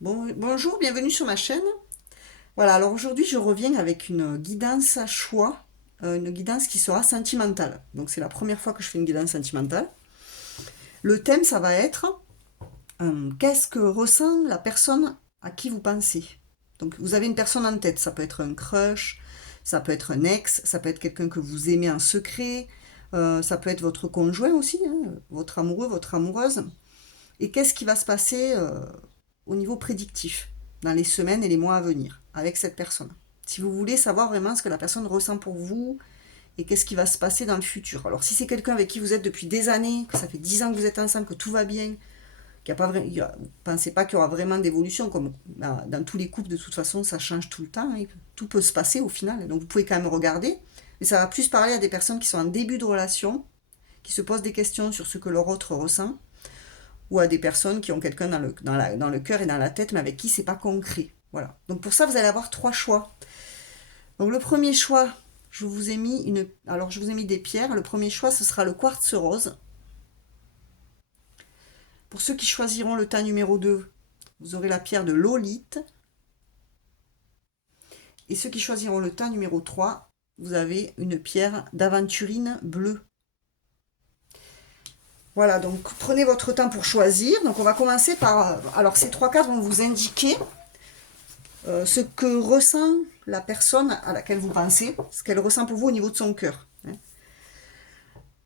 Bonjour, bienvenue sur ma chaîne. Voilà, alors aujourd'hui je reviens avec une guidance à choix, une guidance qui sera sentimentale. Donc c'est la première fois que je fais une guidance sentimentale. Le thème, ça va être qu'est-ce que ressent la personne à qui vous pensez. Donc vous avez une personne en tête, ça peut être un crush, ça peut être un ex, ça peut être quelqu'un que vous aimez en secret, ça peut être votre conjoint aussi, hein, votre amoureux, votre amoureuse. Et qu'est-ce qui va se passer au niveau prédictif dans les semaines et les mois à venir avec cette personne. Si vous voulez savoir vraiment ce que la personne ressent pour vous et qu'est-ce qui va se passer dans le futur. Alors si c'est quelqu'un avec qui vous êtes depuis des années, que ça fait 10 ans que vous êtes ensemble, que tout va bien, qu'il y a pas vous ne pensez pas qu'il y aura vraiment d'évolution, comme dans tous les couples de toute façon ça change tout le temps, hein, tout peut se passer au final, donc vous pouvez quand même regarder, mais ça va plus parler à des personnes qui sont en début de relation, qui se posent des questions sur ce que leur autre ressent, ou à des personnes qui ont quelqu'un dans le cœur et dans la tête, mais avec qui c'est pas concret. Voilà. Donc pour ça, vous allez avoir trois choix. Donc le premier choix, je vous ai mis des pierres. Le premier choix, ce sera le quartz rose. Pour ceux qui choisiront le tas numéro 2, vous aurez la pierre de l'olite. Et ceux qui choisiront le tas numéro 3, vous avez une pierre d'aventurine bleue. Voilà, donc prenez votre temps pour choisir. Donc on va commencer par... Alors ces trois cartes vont vous indiquer ce que ressent la personne à laquelle vous pensez, ce qu'elle ressent pour vous au niveau de son cœur. Hein.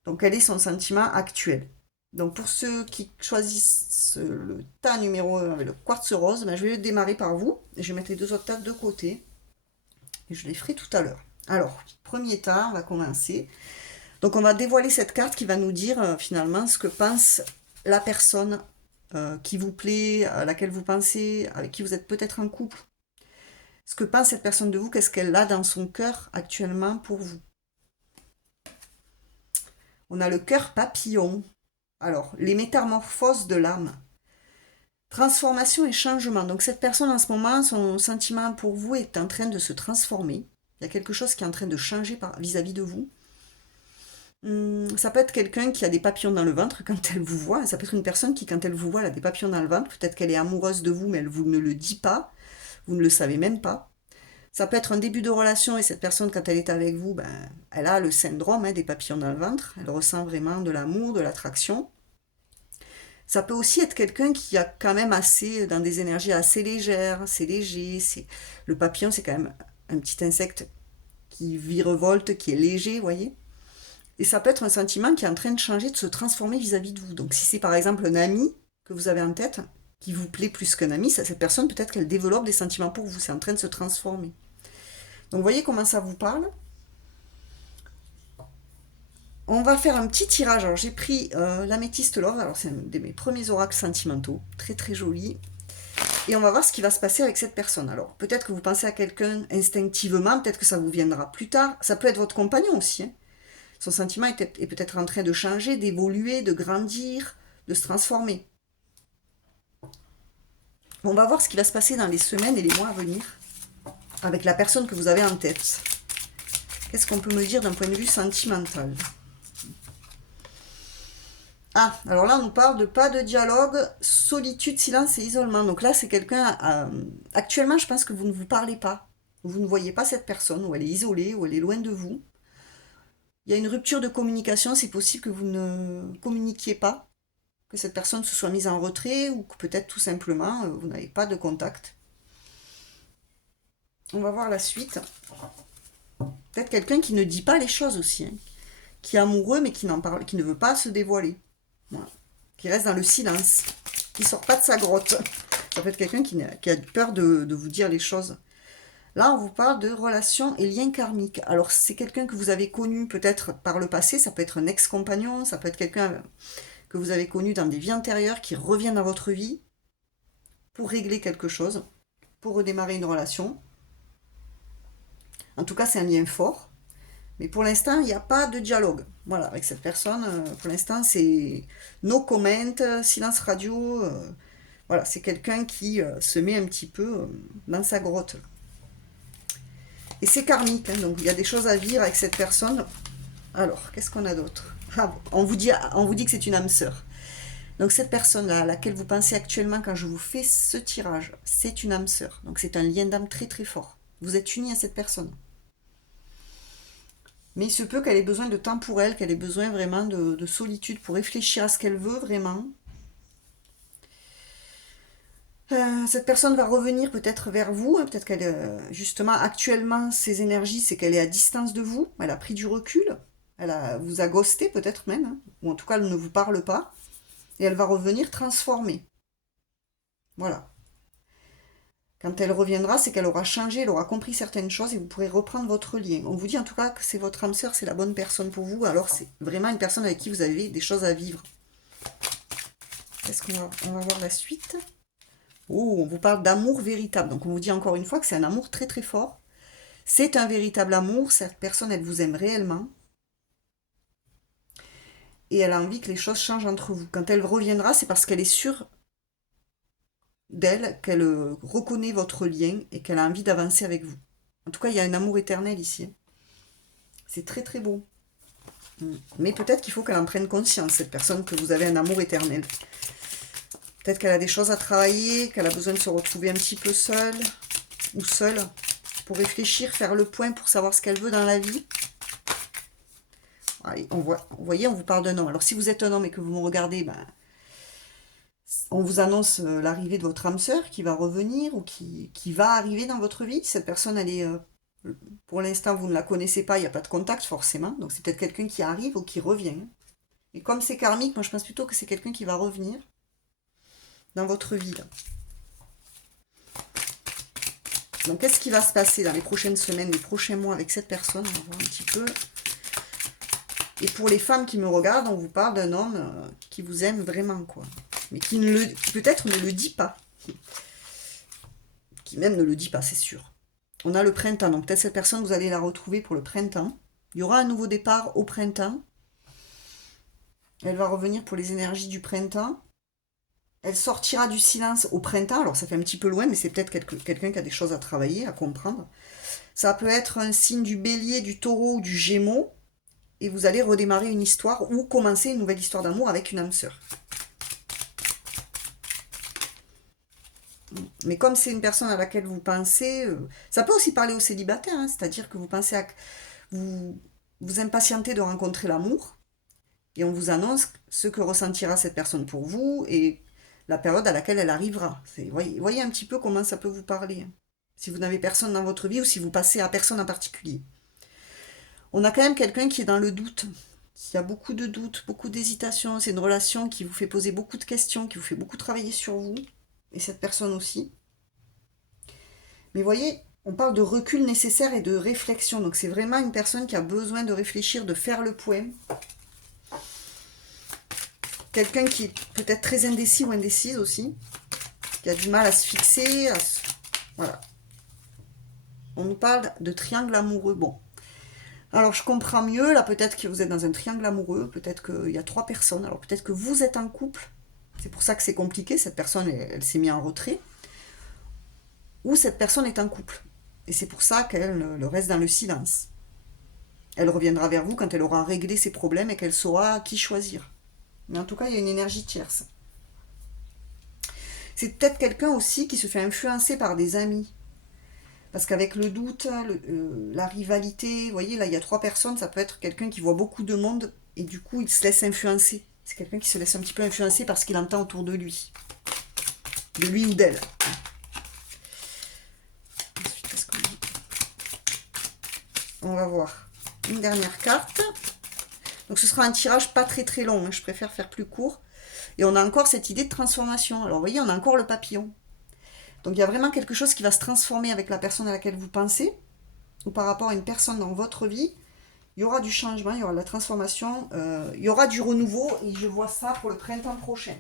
Donc quel est son sentiment actuel. Donc pour ceux qui choisissent le tas numéro 1 avec le quartz rose, ben, je vais démarrer par vous et je vais mettre les deux autres tas de côté et je les ferai tout à l'heure. Alors, premier tas, on va commencer. Donc on va dévoiler cette carte qui va nous dire finalement ce que pense la personne qui vous plaît, à laquelle vous pensez, avec qui vous êtes peut-être en couple. Ce que pense cette personne de vous, qu'est-ce qu'elle a dans son cœur actuellement pour vous. On a le cœur papillon. Alors, les métamorphoses de l'âme. Transformation et changement. Donc cette personne en ce moment, son sentiment pour vous est en train de se transformer. Il y a quelque chose qui est en train de changer vis-à-vis de vous. Ça peut être quelqu'un qui a des papillons dans le ventre quand elle vous voit. Ça peut être une personne qui, quand elle vous voit, elle a des papillons dans le ventre. Peut-être qu'elle est amoureuse de vous, mais elle vous ne le dit pas. Vous ne le savez même pas. Ça peut être un début de relation et cette personne, quand elle est avec vous, ben, elle a le syndrome des papillons dans le ventre. Elle ressent vraiment de l'amour, de l'attraction. Ça peut aussi être quelqu'un qui a quand même dans des énergies assez légères, assez léger. Le papillon, c'est quand même un petit insecte qui virevolte, qui est léger, vous voyez. Et ça peut être un sentiment qui est en train de changer, de se transformer vis-à-vis de vous. Donc si c'est par exemple un ami que vous avez en tête, qui vous plaît plus qu'un ami, cette personne, peut-être qu'elle développe des sentiments pour vous. C'est en train de se transformer. Donc vous voyez comment ça vous parle. On va faire un petit tirage. Alors j'ai pris l'améthyste love. Alors c'est un de mes premiers oracles sentimentaux. Très très joli. Et on va voir ce qui va se passer avec cette personne. Alors peut-être que vous pensez à quelqu'un instinctivement. Peut-être que ça vous viendra plus tard. Ça peut être votre compagnon aussi. Hein. Son sentiment est peut-être en train de changer, d'évoluer, de grandir, de se transformer. On va voir ce qui va se passer dans les semaines et les mois à venir avec la personne que vous avez en tête. Qu'est-ce qu'on peut me dire d'un point de vue sentimental? Ah, alors là, on nous parle de pas de dialogue, solitude, silence et isolement. Donc là, c'est quelqu'un... actuellement, je pense que vous ne vous parlez pas. Vous ne voyez pas cette personne, ou elle est isolée, ou elle est loin de vous. Il y a une rupture de communication, c'est possible que vous ne communiquiez pas, que cette personne se soit mise en retrait, ou que peut-être tout simplement, vous n'avez pas de contact. On va voir la suite. Peut-être quelqu'un qui ne dit pas les choses aussi, hein, qui est amoureux, mais qui n'en parle, qui ne veut pas se dévoiler. Voilà. Qui reste dans le silence, qui sort pas de sa grotte. Ça peut être quelqu'un qui a peur de vous dire les choses. Là, on vous parle de relations et liens karmiques. Alors, c'est quelqu'un que vous avez connu peut-être par le passé, ça peut être un ex-compagnon, ça peut être quelqu'un que vous avez connu dans des vies antérieures qui revient dans votre vie pour régler quelque chose, pour redémarrer une relation. En tout cas, c'est un lien fort. Mais pour l'instant, il n'y a pas de dialogue. Voilà, avec cette personne, pour l'instant, c'est no comment, silence radio. Voilà, c'est quelqu'un qui se met un petit peu dans sa grotte. Et c'est karmique, hein, donc il y a des choses à vivre avec cette personne. Alors, qu'est-ce qu'on a d'autre? On vous dit que c'est une âme sœur. Donc cette personne-là, à laquelle vous pensez actuellement quand je vous fais ce tirage, c'est une âme sœur. Donc c'est un lien d'âme très très fort. Vous êtes unis à cette personne. Mais il se peut qu'elle ait besoin de temps pour elle, qu'elle ait besoin vraiment de solitude pour réfléchir à ce qu'elle veut vraiment. Cette personne va revenir peut-être vers vous, hein, peut-être qu'elle, justement, actuellement, ses énergies, c'est qu'elle est à distance de vous, elle a pris du recul, vous a ghosté peut-être même, hein, ou en tout cas, elle ne vous parle pas, et elle va revenir transformée. Voilà. Quand elle reviendra, c'est qu'elle aura changé, elle aura compris certaines choses et vous pourrez reprendre votre lien. On vous dit en tout cas que c'est votre âme sœur, c'est la bonne personne pour vous, alors c'est vraiment une personne avec qui vous avez des choses à vivre. Est-ce qu'on va voir la suite? Oh, on vous parle d'amour véritable. Donc on vous dit encore une fois que c'est un amour très très fort. C'est un véritable amour. Cette personne, elle vous aime réellement. Et elle a envie que les choses changent entre vous. Quand elle reviendra, c'est parce qu'elle est sûre d'elle, qu'elle reconnaît votre lien et qu'elle a envie d'avancer avec vous. En tout cas, il y a un amour éternel ici. C'est très très beau. Mais peut-être qu'il faut qu'elle en prenne conscience, cette personne, que vous avez un amour éternel. Peut-être qu'elle a des choses à travailler, qu'elle a besoin de se retrouver un petit peu seule ou seule pour réfléchir, faire le point pour savoir ce qu'elle veut dans la vie. Allez, vous voyez, on vous parle d'un homme. Alors si vous êtes un homme et que vous me regardez, ben, on vous annonce l'arrivée de votre âme sœur qui va revenir ou qui va arriver dans votre vie. Cette personne, elle est, pour l'instant, vous ne la connaissez pas, il n'y a pas de contact forcément. Donc c'est peut-être quelqu'un qui arrive ou qui revient. Et comme c'est karmique, moi je pense plutôt que c'est quelqu'un qui va revenir dans votre vie. Là. Donc qu'est-ce qui va se passer dans les prochaines semaines, les prochains mois avec cette personne? On va voir un petit peu. Et pour les femmes qui me regardent, on vous parle d'un homme qui vous aime vraiment, quoi. Mais qui peut-être ne le dit pas. Qui même ne le dit pas, c'est sûr. On a le printemps, donc peut-être cette personne, vous allez la retrouver pour le printemps. Il y aura un nouveau départ au printemps. Elle va revenir pour les énergies du printemps. Elle sortira du silence au printemps. Alors ça fait un petit peu loin, mais c'est peut-être quelqu'un qui a des choses à travailler, à comprendre. Ça peut être un signe du bélier, du taureau ou du gémeaux. Et vous allez redémarrer une histoire ou commencer une nouvelle histoire d'amour avec une âme sœur. Mais comme c'est une personne à laquelle vous pensez, ça peut aussi parler aux célibataires, hein, c'est-à-dire que vous pensez à vous impatientez de rencontrer l'amour et on vous annonce ce que ressentira cette personne pour vous et la période à laquelle elle arrivera. Voyez un petit peu comment ça peut vous parler. Hein, si vous n'avez personne dans votre vie ou si vous passez à personne en particulier. On a quand même quelqu'un qui est dans le doute, qui a beaucoup de doutes, beaucoup d'hésitations. C'est une relation qui vous fait poser beaucoup de questions, qui vous fait beaucoup travailler sur vous, et cette personne aussi. Mais voyez, on parle de recul nécessaire et de réflexion. Donc c'est vraiment une personne qui a besoin de réfléchir, de faire le point. Quelqu'un qui est peut-être très indécis ou indécise aussi, qui a du mal à se fixer. Voilà. On nous parle de triangle amoureux. Bon. Alors je comprends mieux, là peut-être que vous êtes dans un triangle amoureux, peut-être qu'il y a 3 personnes, alors peut-être que vous êtes en couple, c'est pour ça que c'est compliqué, cette personne elle s'est mise en retrait, ou cette personne est en couple, et c'est pour ça qu'elle reste dans le silence. Elle reviendra vers vous quand elle aura réglé ses problèmes et qu'elle saura qui choisir. Mais en tout cas, il y a une énergie tierce. C'est peut-être quelqu'un aussi qui se fait influencer par des amis. Parce qu'avec le doute, la rivalité, vous voyez, là, il y a 3 personnes, ça peut être quelqu'un qui voit beaucoup de monde et du coup, il se laisse influencer. C'est quelqu'un qui se laisse un petit peu influencer par ce qu'il entend autour de lui. De lui ou d'elle. Ensuite, qu'est-ce qu'on dit? On va voir une dernière carte. Donc, ce sera un tirage pas très très long, hein, je préfère faire plus court. Et on a encore cette idée de transformation. Alors, vous voyez, on a encore le papillon. Donc il y a vraiment quelque chose qui va se transformer avec la personne à laquelle vous pensez, ou par rapport à une personne dans votre vie. Il y aura du changement, il y aura de la transformation, il y aura du renouveau, et je vois ça pour le printemps prochain.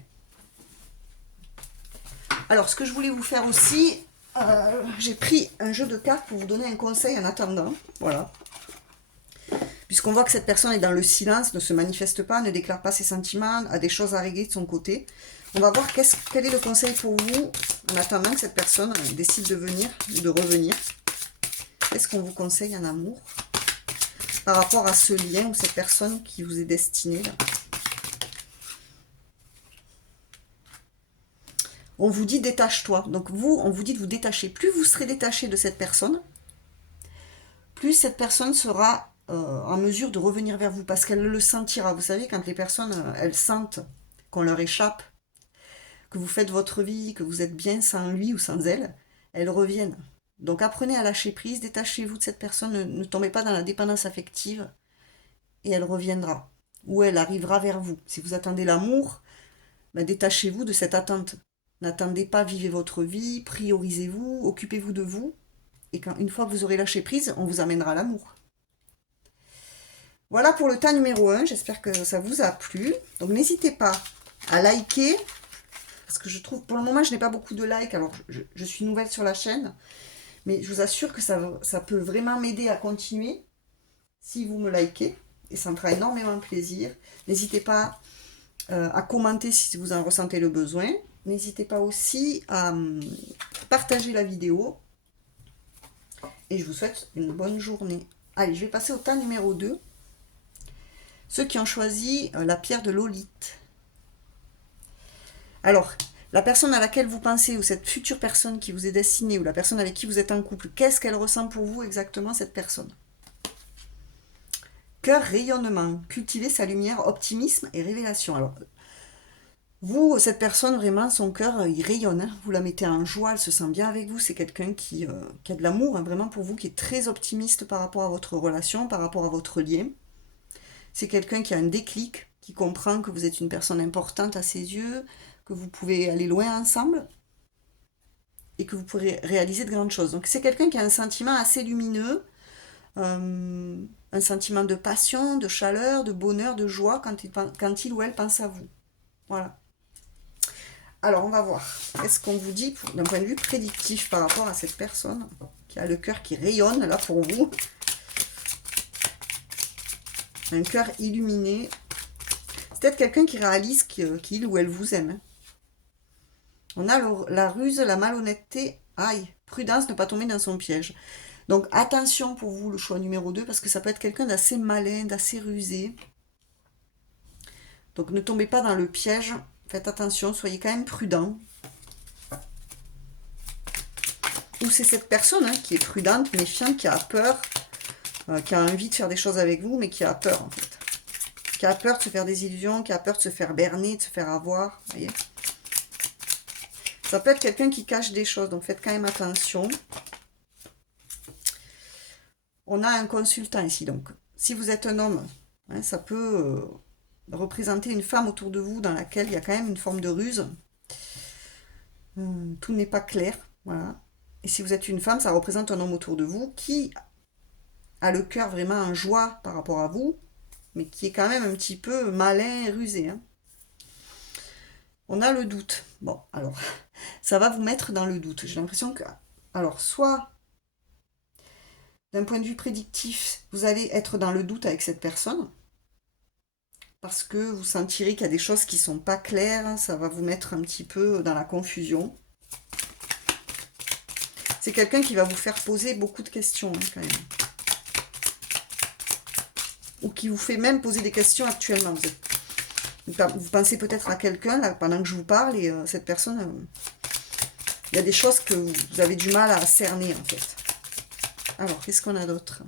Alors ce que je voulais vous faire aussi, j'ai pris un jeu de cartes pour vous donner un conseil en attendant, voilà. Puisqu'on voit que cette personne est dans le silence, ne se manifeste pas, ne déclare pas ses sentiments, a des choses à régler de son côté. On va voir quel est le conseil pour vous en attendant que cette personne décide de venir ou de revenir. Qu'est-ce qu'on vous conseille en amour par rapport à ce lien ou cette personne qui vous est destinée là. On vous dit détache-toi. Donc vous, on vous dit de vous détacher. Plus vous serez détaché de cette personne, plus cette personne sera en mesure de revenir vers vous parce qu'elle le sentira. Vous savez, quand les personnes, elles sentent qu'on leur échappe, que vous faites votre vie, que vous êtes bien sans lui ou sans elle, elles reviennent. Donc apprenez à lâcher prise, détachez-vous de cette personne, ne tombez pas dans la dépendance affective et elle reviendra. Ou elle arrivera vers vous. Si vous attendez l'amour, ben détachez-vous de cette attente. N'attendez pas, vivez votre vie, priorisez-vous, occupez-vous de vous. Et une fois que vous aurez lâché prise, on vous amènera l'amour. Voilà pour le tas numéro 1, j'espère que ça vous a plu. Donc n'hésitez pas à liker, parce que je trouve, pour le moment, je n'ai pas beaucoup de likes, alors je suis nouvelle sur la chaîne, mais je vous assure que ça peut vraiment m'aider à continuer si vous me likez, et ça me fera énormément plaisir. N'hésitez pas à commenter si vous en ressentez le besoin. N'hésitez pas aussi à partager la vidéo, et je vous souhaite une bonne journée. Allez, je vais passer au tas numéro 2. Ceux qui ont choisi la pierre de l'olite. Alors, la personne à laquelle vous pensez, ou cette future personne qui vous est destinée, ou la personne avec qui vous êtes en couple, qu'est-ce qu'elle ressent pour vous exactement, cette personne? Cœur, rayonnement, cultiver sa lumière, optimisme et révélation. Alors, vous, cette personne, vraiment, son cœur, il rayonne. Hein. Vous la mettez en joie, elle se sent bien avec vous. C'est quelqu'un qui a de l'amour, hein, vraiment pour vous, qui est très optimiste par rapport à votre relation, par rapport à votre lien. C'est quelqu'un qui a un déclic, qui comprend que vous êtes une personne importante à ses yeux, que vous pouvez aller loin ensemble et que vous pourrez réaliser de grandes choses. Donc c'est quelqu'un qui a un sentiment assez lumineux, un sentiment de passion, de chaleur, de bonheur, de joie quand il ou elle pense à vous. Voilà. Alors on va voir. Qu'est-ce qu'on vous dit d'un point de vue prédictif par rapport à cette personne qui a le cœur qui rayonne là pour vous. Un cœur illuminé. C'est peut-être quelqu'un qui réalise qu'il ou elle vous aime. Hein. On a la ruse, la malhonnêteté. Aïe, prudence, ne pas tomber dans son piège. Donc attention pour vous, le choix numéro 2, parce que ça peut être quelqu'un d'assez malin, d'assez rusé. Donc ne tombez pas dans le piège. Faites attention, soyez quand même prudent. Ou c'est cette personne hein, qui est prudente, méfiante, qui a peur, qui a envie de faire des choses avec vous, mais qui a peur en fait. Qui a peur de se faire des illusions, qui a peur de se faire berner, de se faire avoir. Voyez, ça peut être quelqu'un qui cache des choses, donc faites quand même attention. On a un consultant ici, donc si vous êtes un homme, hein, ça peut représenter une femme autour de vous dans laquelle il y a quand même une forme de ruse. Tout n'est pas clair, voilà. Et si vous êtes une femme, ça représente un homme autour de vous qui a le cœur vraiment en joie par rapport à vous, mais qui est quand même un petit peu malin et rusé. Hein. On a le doute. Bon, alors, ça va vous mettre dans le doute. J'ai l'impression que... Alors, soit, d'un point de vue prédictif, vous allez être dans le doute avec cette personne, parce que vous sentirez qu'il y a des choses qui ne sont pas claires, ça va vous mettre un petit peu dans la confusion. C'est quelqu'un qui va vous faire poser beaucoup de questions, hein, quand même. Ou qui vous fait même poser des questions actuellement. Vous pensez peut-être à quelqu'un là pendant que je vous parle et cette personne, il y a des choses que vous avez du mal à cerner en fait. Alors, qu'est-ce qu'on a d'autre?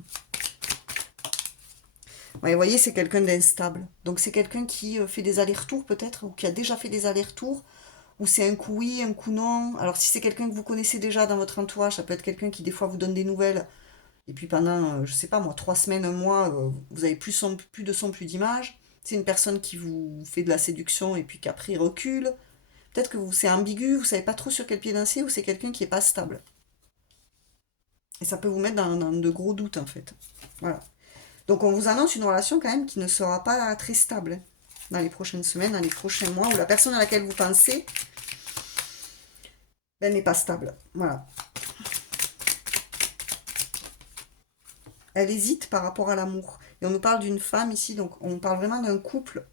Ouais, vous voyez, c'est quelqu'un d'instable. Donc, c'est quelqu'un qui fait des allers-retours peut-être, ou qui a déjà fait des allers-retours, ou c'est un coup oui, un coup non. Alors, si c'est quelqu'un que vous connaissez déjà dans votre entourage, ça peut être quelqu'un qui des fois vous donne des nouvelles, et puis pendant, je sais pas moi, 3 semaines, un mois, vous avez plus de son, plus d'image. C'est une personne qui vous fait de la séduction et puis qu'après il recule. Peut-être que c'est ambigu, vous savez pas trop sur quel pied danser, ou c'est quelqu'un qui est pas stable. Et ça peut vous mettre dans de gros doutes en fait. Voilà. Donc on vous annonce une relation quand même qui ne sera pas très stable hein, dans les prochaines semaines, dans les prochains mois, où la personne à laquelle vous pensez ben, n'est pas stable. Voilà. Elle hésite par rapport à l'amour. Et on nous parle d'une femme ici, donc on parle vraiment d'un couple.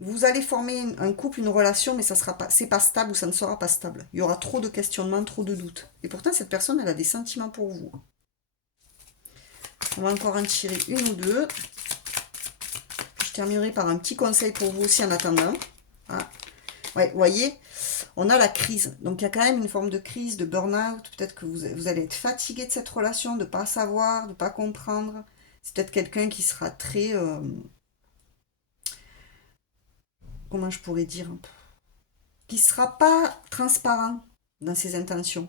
Vous allez former un couple, une relation, mais ça sera pas, c'est pas stable ou ça ne sera pas stable. Il y aura trop de questionnements, trop de doutes. Et pourtant, cette personne, elle a des sentiments pour vous. On va encore en tirer une ou deux. Je terminerai par un petit conseil pour vous aussi en attendant. Ah. Ouais, vous voyez, on a la crise. Donc il y a quand même une forme de crise, de burn-out. Peut-être que vous allez être fatigué de cette relation, de ne pas savoir, de ne pas comprendre. C'est peut-être quelqu'un qui sera très... comment je pourrais dire? Qui ne sera pas transparent dans ses intentions.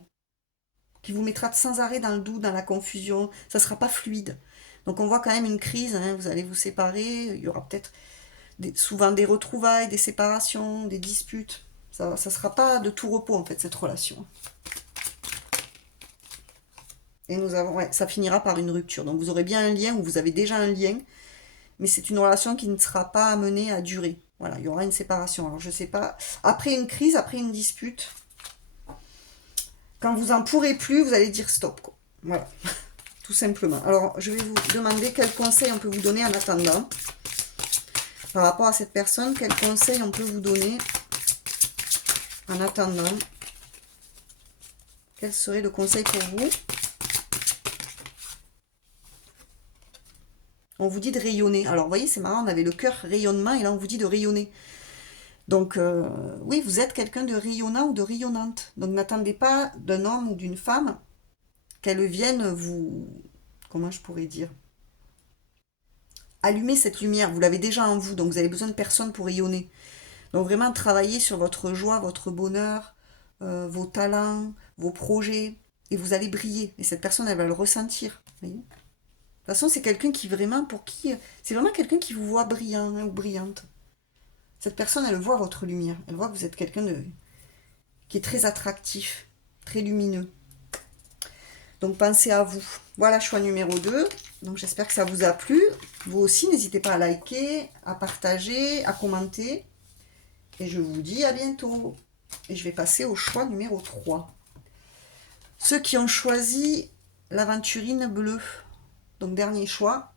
Qui vous mettra sans arrêt dans le doute, dans la confusion. Ça ne sera pas fluide. Donc on voit quand même une crise. Hein, vous allez vous séparer. Il y aura peut-être souvent des retrouvailles, des séparations, des disputes. Ça ne sera pas de tout repos en fait cette relation. Et nous avons, ouais, ça finira par une rupture. Donc vous aurez bien un lien ou vous avez déjà un lien, mais c'est une relation qui ne sera pas amenée à durer. Voilà, il y aura une séparation. Alors je sais pas. Après une crise, après une dispute, quand vous en pourrez plus, vous allez dire stop, quoi. Voilà, tout simplement. Alors je vais vous demander quels conseils on peut vous donner en attendant. Par rapport à cette personne, quels conseils on peut vous donner en attendant? Quel serait le conseil pour vous? On vous dit de rayonner. Alors, vous voyez, c'est marrant, on avait le cœur rayonnement et là, on vous dit de rayonner. Donc, oui, vous êtes quelqu'un de rayonnant ou de rayonnante. Donc, n'attendez pas d'un homme ou d'une femme qu'elle vienne vous... Comment je pourrais dire? Allumer cette lumière. Vous l'avez déjà en vous, donc vous avez besoin de personne pour rayonner. Donc, vraiment, travailler sur votre joie, votre bonheur, vos talents, vos projets, et vous allez briller. Et cette personne, elle va le ressentir. Vous voyez? De toute façon, c'est quelqu'un qui vraiment, pour qui... C'est vraiment quelqu'un qui vous voit brillant, hein, ou brillante. Cette personne, elle voit votre lumière. Elle voit que vous êtes quelqu'un qui est très attractif, très lumineux. Donc pensez à vous. Voilà, choix numéro 2. Donc j'espère que ça vous a plu. Vous aussi, n'hésitez pas à liker, à partager, à commenter. Et je vous dis à bientôt. Et je vais passer au choix numéro 3. Ceux qui ont choisi l'aventurine bleue. Donc dernier choix.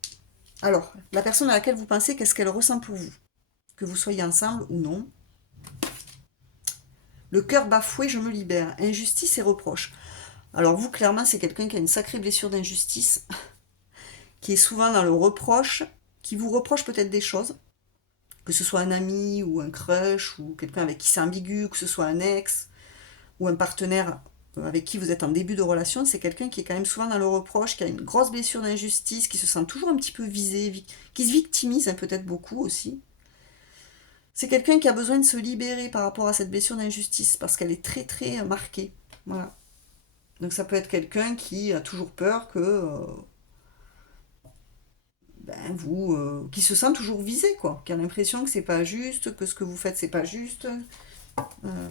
Alors, la personne à laquelle vous pensez, qu'est-ce qu'elle ressent pour vous? Que vous soyez ensemble ou non. Le cœur bafoué, je me libère. Injustice et reproche. Alors vous, clairement, c'est quelqu'un qui a une sacrée blessure d'injustice, qui est souvent dans le reproche, qui vous reproche peut-être des choses, que ce soit un ami ou un crush, ou quelqu'un avec qui c'est ambigu, que ce soit un ex, ou un partenaire avec qui vous êtes en début de relation, c'est quelqu'un qui est quand même souvent dans le reproche, qui a une grosse blessure d'injustice, qui se sent toujours un petit peu visé, qui se victimise hein, peut-être beaucoup aussi. C'est quelqu'un qui a besoin de se libérer par rapport à cette blessure d'injustice, parce qu'elle est très très marquée. Voilà. Donc ça peut être quelqu'un qui a toujours peur que qui se sent toujours visé, quoi, qui a l'impression que c'est pas juste, que ce que vous faites c'est pas juste, euh,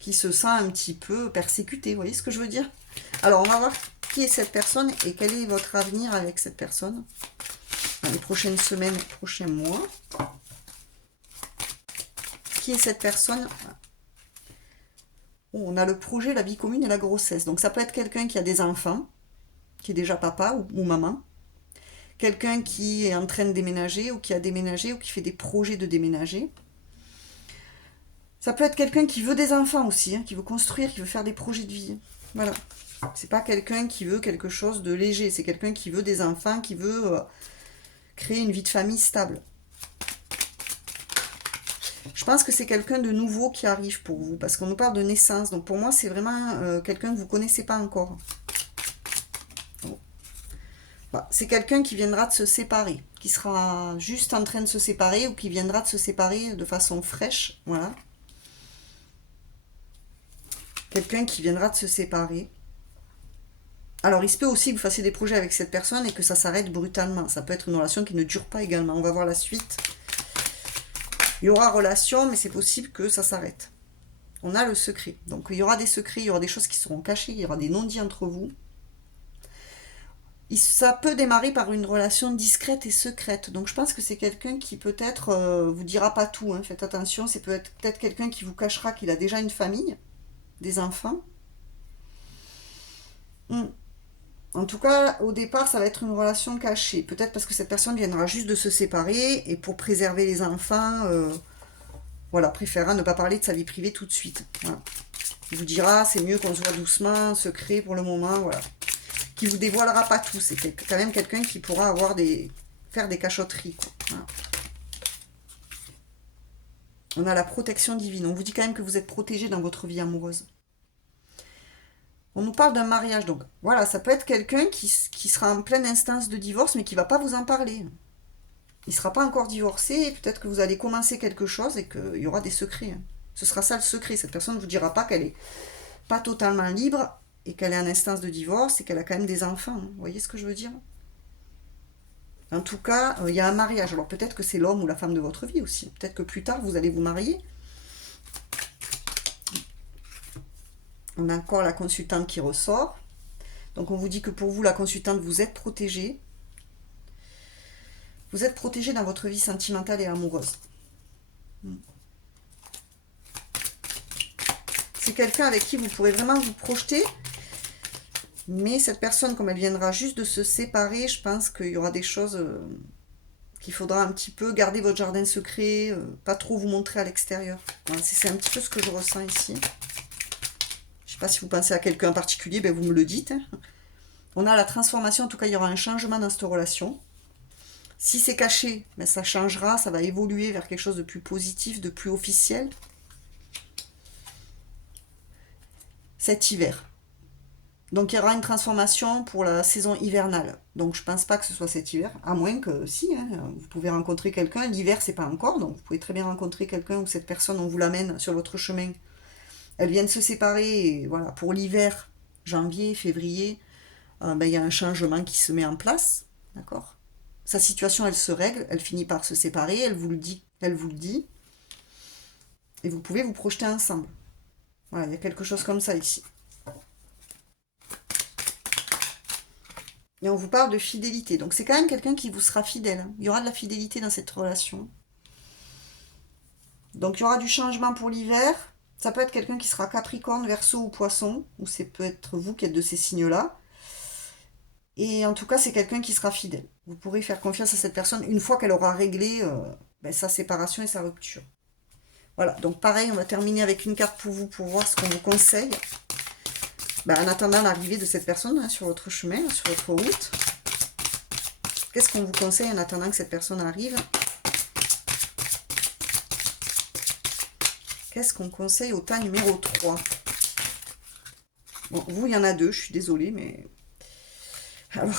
qui se sent un petit peu persécuté, vous voyez ce que je veux dire? Alors on va voir qui est cette personne et quel est votre avenir avec cette personne dans les prochaines semaines, prochains mois. Qui est cette personne? On a le projet, la vie commune et la grossesse. Donc ça peut être quelqu'un qui a des enfants, qui est déjà papa ou maman. Quelqu'un qui est en train de déménager ou qui a déménagé ou qui fait des projets de déménager. Ça peut être quelqu'un qui veut des enfants aussi, hein, qui veut construire, qui veut faire des projets de vie. Voilà. C'est pas quelqu'un qui veut quelque chose de léger, c'est quelqu'un qui veut des enfants, qui veut créer une vie de famille stable. Je pense que c'est quelqu'un de nouveau qui arrive pour vous, parce qu'on nous parle de naissance. Donc pour moi, c'est vraiment quelqu'un que vous ne connaissez pas encore. Bah, c'est quelqu'un qui viendra de se séparer, qui sera juste en train de se séparer ou qui viendra de se séparer de façon fraîche. Voilà. Quelqu'un qui viendra de se séparer. Alors, il se peut aussi que vous fassiez des projets avec cette personne et que ça s'arrête brutalement. Ça peut être une relation qui ne dure pas également. On va voir la suite. Il y aura relation, mais c'est possible que ça s'arrête. On a le secret. Donc, il y aura des secrets, il y aura des choses qui seront cachées, il y aura des non-dits entre vous. Ça peut démarrer par une relation discrète et secrète. Donc je pense que c'est quelqu'un qui peut-être vous dira pas tout. Hein. Faites attention, c'est peut-être quelqu'un qui vous cachera qu'il a déjà une famille, des enfants. En tout cas, au départ, ça va être une relation cachée. Peut-être parce que cette personne viendra juste de se séparer et pour préserver les enfants, voilà, préférera ne pas parler de sa vie privée tout de suite. Voilà. Il vous dira, c'est mieux qu'on se voit doucement, secret pour le moment, voilà. Qui vous dévoilera pas tout. C'est quand même quelqu'un qui pourra faire des cachotteries. Quoi. Voilà. On a la protection divine. On vous dit quand même que vous êtes protégé dans votre vie amoureuse. On nous parle d'un mariage. Donc voilà, ça peut être quelqu'un qui sera en pleine instance de divorce, mais qui ne va pas vous en parler. Il ne sera pas encore divorcé, et peut-être que vous allez commencer quelque chose et qu'il y aura des secrets. Ce sera ça le secret. Cette personne ne vous dira pas qu'elle n'est pas totalement libre et qu'elle est en instance de divorce et qu'elle a quand même des enfants. Vous voyez ce que je veux dire? En tout cas, il y a un mariage. Alors peut-être que c'est l'homme ou la femme de votre vie aussi. Peut-être que plus tard, vous allez vous marier. On a encore la consultante qui ressort. Donc on vous dit que pour vous, la consultante, vous êtes protégée. Vous êtes protégé dans votre vie sentimentale et amoureuse. C'est quelqu'un avec qui vous pourrez vraiment vous projeter. Mais cette personne, comme elle viendra juste de se séparer, je pense qu'il y aura des choses qu'il faudra un petit peu garder votre jardin secret, pas trop vous montrer à l'extérieur. Voilà, c'est un petit peu ce que je ressens ici. Je ne sais pas si vous pensez à quelqu'un en particulier, ben vous me le dites. Hein. On a la transformation, en tout cas il y aura un changement dans cette relation. Si c'est caché, ben ça changera, ça va évoluer vers quelque chose de plus positif, de plus officiel. Cet hiver. Donc il y aura une transformation pour la saison hivernale. Donc je pense pas que ce soit cet hiver, à moins que si, hein, vous pouvez rencontrer quelqu'un. L'hiver c'est pas encore, donc vous pouvez très bien rencontrer quelqu'un ou cette personne, on vous l'amène sur votre chemin. Elles viennent se séparer, et voilà, pour l'hiver, janvier, février, ben, il y a un changement qui se met en place, d'accord? Sa situation elle se règle, elle finit par se séparer, elle vous le dit, et vous pouvez vous projeter ensemble. Voilà, il y a quelque chose comme ça ici. Et on vous parle de fidélité. Donc c'est quand même quelqu'un qui vous sera fidèle. Il y aura de la fidélité dans cette relation. Donc il y aura du changement pour l'hiver. Ça peut être quelqu'un qui sera Capricorne, Verseau ou Poisson. Ou c'est peut-être vous qui êtes de ces signes-là. Et en tout cas, c'est quelqu'un qui sera fidèle. Vous pourrez faire confiance à cette personne une fois qu'elle aura réglé sa séparation et sa rupture. Voilà, donc pareil, on va terminer avec une carte pour vous, pour voir ce qu'on vous conseille. En attendant l'arrivée de cette personne sur votre chemin, sur votre route. Qu'est-ce qu'on vous conseille en attendant que cette personne arrive? Qu'est-ce qu'on conseille au tas numéro 3? Bon, vous, il y en a deux, je suis désolée, mais... Alors,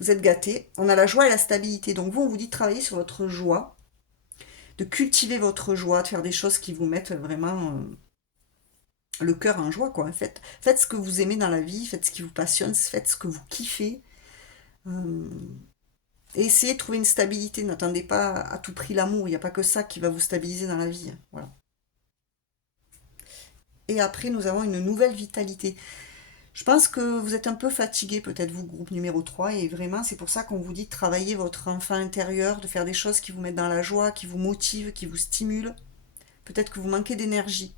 vous êtes gâtés. On a la joie et la stabilité. Donc vous, on vous dit de travailler sur votre joie, de cultiver votre joie, de faire des choses qui vous mettent vraiment... le cœur en joie, quoi. Faites ce que vous aimez dans la vie, faites ce qui vous passionne, faites ce que vous kiffez. Et essayez de trouver une stabilité. N'attendez pas à tout prix l'amour. Il n'y a pas que ça qui va vous stabiliser dans la vie. Voilà. Et après, nous avons une nouvelle vitalité. Je pense que vous êtes un peu fatigué, peut-être vous, groupe numéro 3, et vraiment, c'est pour ça qu'on vous dit de travailler votre enfant intérieur, de faire des choses qui vous mettent dans la joie, qui vous motivent, qui vous stimulent. Peut-être que vous manquez d'énergie.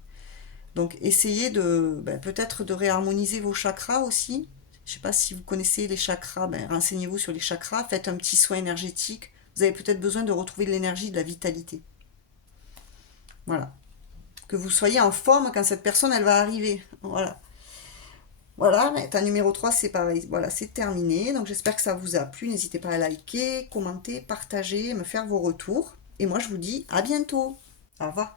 Donc essayez peut-être de réharmoniser vos chakras aussi. Je ne sais pas si vous connaissez les chakras, renseignez-vous sur les chakras, faites un petit soin énergétique. Vous avez peut-être besoin de retrouver de l'énergie, de la vitalité. Voilà. Que vous soyez en forme quand cette personne elle va arriver. Voilà. Voilà, ta numéro 3 c'est pareil. Voilà, c'est terminé. Donc j'espère que ça vous a plu. N'hésitez pas à liker, commenter, partager, me faire vos retours. Et moi je vous dis à bientôt. Au revoir.